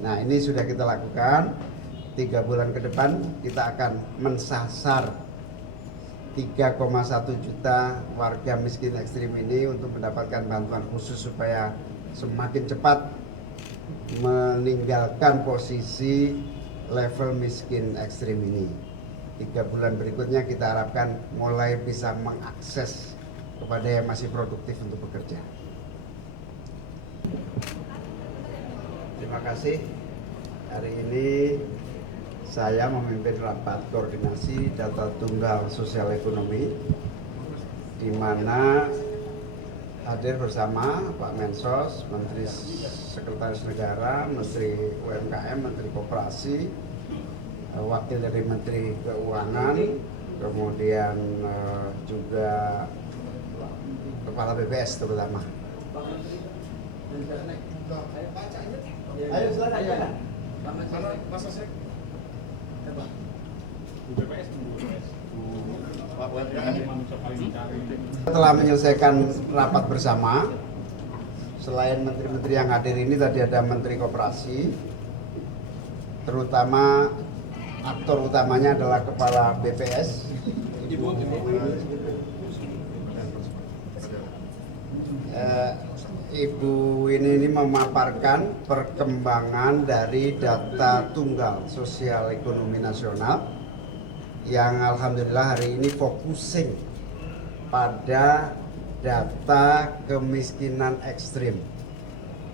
Nah, ini sudah kita lakukan. 3 bulan ke depan kita akan mensasar 3,1 juta warga miskin ekstrim ini untuk mendapatkan bantuan khusus supaya semakin cepat meninggalkan posisi level miskin ekstrim ini. 3 bulan berikutnya kita harapkan mulai bisa mengakses kepada yang masih produktif untuk bekerja. Terima kasih. Hari ini saya memimpin rapat koordinasi data tunggal sosial ekonomi, di mana hadir bersama Pak Mensos, Menteri Sekretaris Negara, Menteri UMKM, Menteri Koperasi, Wakil dari Menteri Keuangan, kemudian juga Kepala BPS terutama. Ayo silakan. Mas Asep. Setelah menyelesaikan rapat bersama, selain menteri-menteri yang hadir ini tadi ada Menteri Koperasi, terutama aktor utamanya adalah Kepala BPS, Ibu ini memaparkan perkembangan dari data tunggal sosial ekonomi nasional yang alhamdulillah hari ini focusing pada data kemiskinan ekstrim.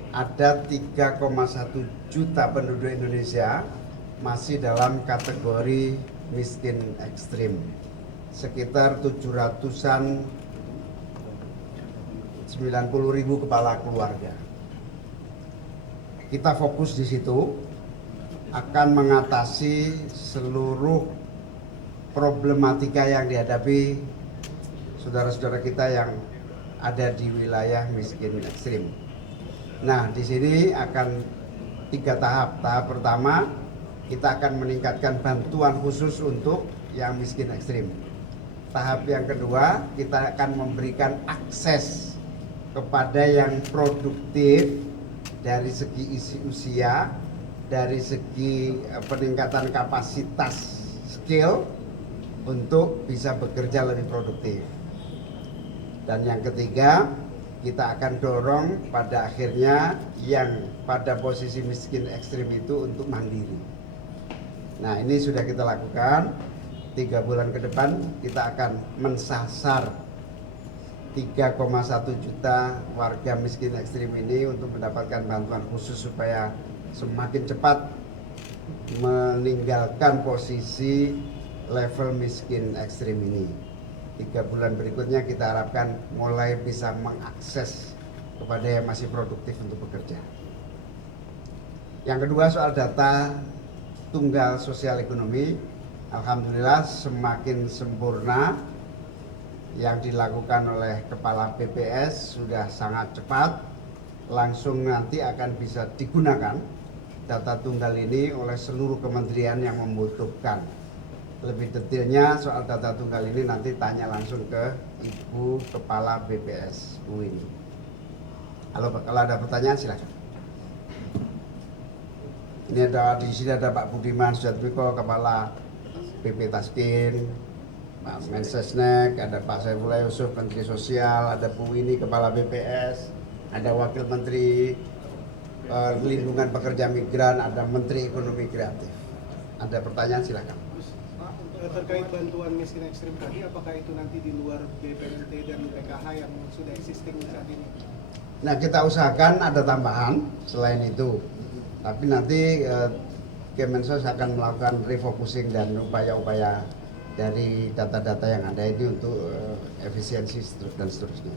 Ada 3,1 juta penduduk Indonesia masih dalam kategori miskin ekstrim. Sekitar 700-an 90.000 kepala keluarga. Kita fokus di situ akan mengatasi seluruh problematika yang dihadapi saudara-saudara kita yang ada di wilayah miskin ekstrim. Nah, di sini akan 3 tahap. Tahap pertama, kita akan meningkatkan bantuan khusus untuk yang miskin ekstrim. Tahap yang kedua, kita akan memberikan akses kepada yang produktif dari segi isi usia, dari segi peningkatan kapasitas skill untuk bisa bekerja lebih produktif. Dan yang ketiga, kita akan dorong pada akhirnya yang pada posisi miskin ekstrim itu untuk mandiri. Nah, ini sudah kita lakukan. 3 bulan ke depan kita akan mensasar 3,1 juta warga miskin ekstrim ini untuk mendapatkan bantuan khusus supaya semakin cepat meninggalkan posisi level miskin ekstrim ini. 3 bulan berikutnya kita harapkan mulai bisa mengakses kepada yang masih produktif untuk bekerja. Yang kedua, soal data tunggal sosial ekonomi, alhamdulillah semakin sempurna. Yang dilakukan oleh Kepala BPS sudah sangat cepat, langsung nanti akan bisa digunakan data tunggal ini oleh seluruh kementerian yang membutuhkan. Lebih detailnya soal data tunggal ini nanti tanya langsung ke Ibu Kepala BPS UIN. Kalau ada pertanyaan silakan. Ini di sini ada Pak Budiman Sujatmiko, Kepala BP Taskin, Pak Mensesnek, ada Pak Saifullah Yusuf, Menteri Sosial, ada Bu Wini, Kepala BPS, ada Wakil Menteri Perlindungan Pekerja Migran, ada Menteri Ekonomi Kreatif. Ada pertanyaan silakan. Pak, terkait bantuan miskin ekstrim tadi, apakah itu nanti di luar BPNT dan PKH yang sudah existing saat ini? Nah, kita usahakan ada tambahan selain itu. Tapi nanti Kemensos akan melakukan refocusing dan upaya-upaya dari data-data yang ada ini untuk efisiensi dan seterusnya.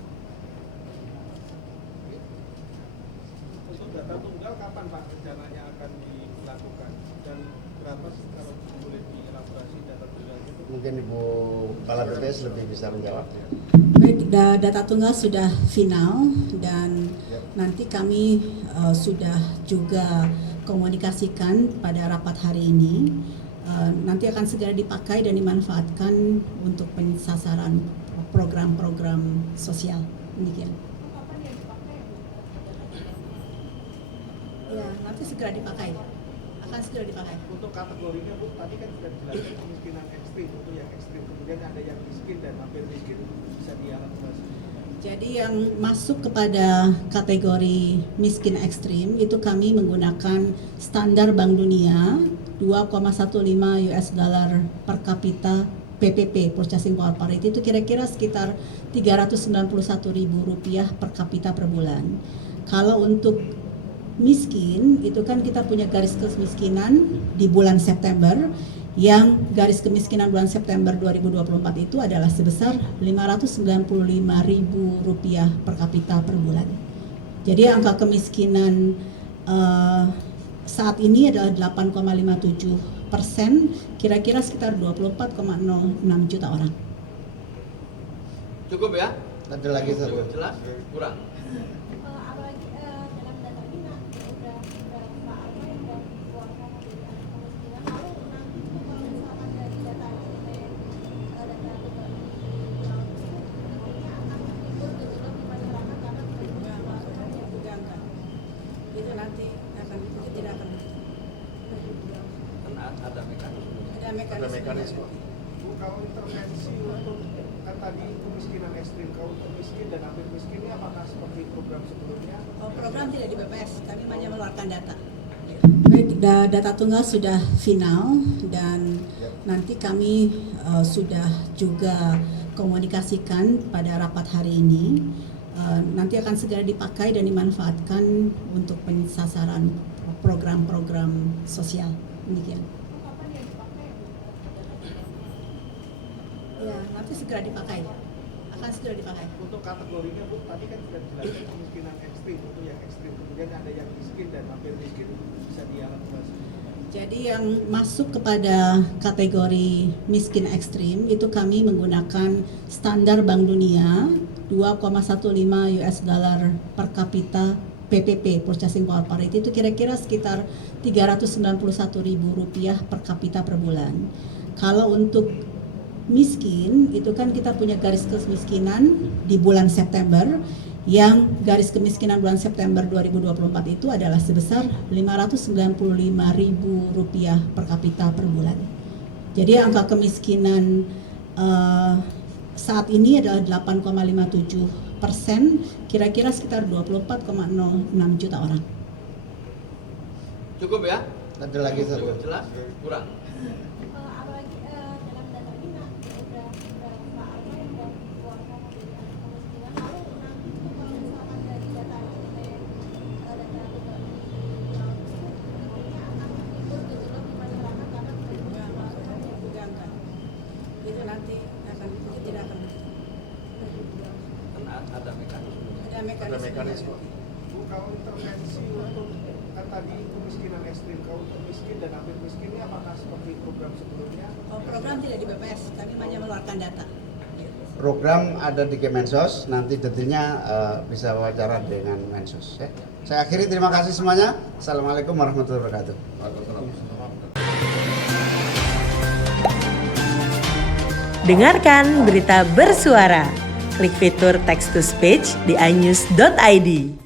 Untuk data tunggal kapan Pak rencananya akan dilakukan dan berapa kalau boleh dielaborasi data tunggal itu? Mungkin Ibu Kepala BPS lebih bisa menjawab. Baik, data tunggal sudah final dan nanti kami sudah juga komunikasikan pada rapat hari ini. Nanti akan segera dipakai dan dimanfaatkan untuk pensasaran program-program sosial. Demikian. Ya, nanti segera dipakai. Akan segera dipakai. Untuk kategorinya Bu, tadi kan sudah dijelaskan kemiskinan ekstrim, itu yang ekstrim. Kemudian ada yang miskin dan hampir miskin, bisa dielaborasi. Jadi yang masuk kepada kategori miskin ekstrim itu kami menggunakan standar Bank Dunia 2,15 US dollar per kapita PPP, Purchasing Power Parity, itu kira-kira sekitar Rp391.000 per kapita per bulan. Kalau untuk miskin itu kan kita punya garis kemiskinan di bulan September, yang garis kemiskinan bulan September 2024 itu adalah sebesar Rp595.000 per kapita per bulan. Jadi angka kemiskinan saat ini adalah 8,57%, kira-kira sekitar 24,06 juta orang. Cukup ya? Ada lagi satu. Cukup jelas? Kurang? Apalagi dalam data ini udah berapa apa yang udah dikeluarkan dari kemiskinan, lalu nanti kalau misalkan dari data ini data dari nantinya akan timbul gejolak di masyarakat karena Enggak. Itu nanti tidak akan. Ada mekanisme. Ada mekanisme. Bu, kalau intervensi untuk kan tadi kemiskinan ekstrim, kalau untuk miskin dan hampir miskin ini apakah seperti program sebelumnya? Oh, program tidak di BPS, kami hanya mengeluarkan data. Baik, data tunggal sudah final dan nanti kami sudah juga komunikasikan pada rapat hari ini. Nanti akan segera dipakai dan dimanfaatkan untuk pensasaran program-program sosial. Demikian. kapan yang dipakai? Ya, nanti segera dipakai. Akan segera dipakai. Untuk kategorinya Bu, tadi kan sudah dijelaskan kemiskinan ekstrim, itu yang ekstrim. Kemudian ada yang miskin dan hampir miskin, bisa dielaborasi. Jadi yang masuk kepada kategori miskin ekstrim itu kami menggunakan standar Bank Dunia 2,15 US dollar per kapita PPP, Purchasing Power Parity, itu kira-kira sekitar Rp391.000 per kapita per bulan. Kalau untuk miskin itu kan kita punya garis kemiskinan di bulan September, yang garis kemiskinan bulan September 2024 itu adalah sebesar Rp595.000 per kapita per bulan. Jadi angka kemiskinan saat ini adalah 8,57%, kira-kira sekitar 24,06 juta orang. Cukup ya? Ada lagi satu. Cukup jelas? Kurang? Apalagi dalam data ini udah berapa apa yang udah dikeluarkan dari kemiskinan, lalu nanti kalau misalkan dari data ini data dari nantinya akan timbul gejolak di masyarakat karena Enggak. Itu nanti tidak akan. Ada mekanisme. Ada mekanisme. Bu, kalau intervensi untuk kan tadi kemiskinan ekstrim, kalau untuk miskin dan hampir miskin ini apakah seperti program sebelumnya? Oh, program tidak di BPS, kami hanya mengeluarkan data. Program ada di Kemensos, nanti detailnya bisa wawancara dengan Mensos. Ya. Saya akhiri, terima kasih semuanya. Assalamualaikum warahmatullahi wabarakatuh. Dengarkan berita bersuara. Klik fitur text to speech di inews.id.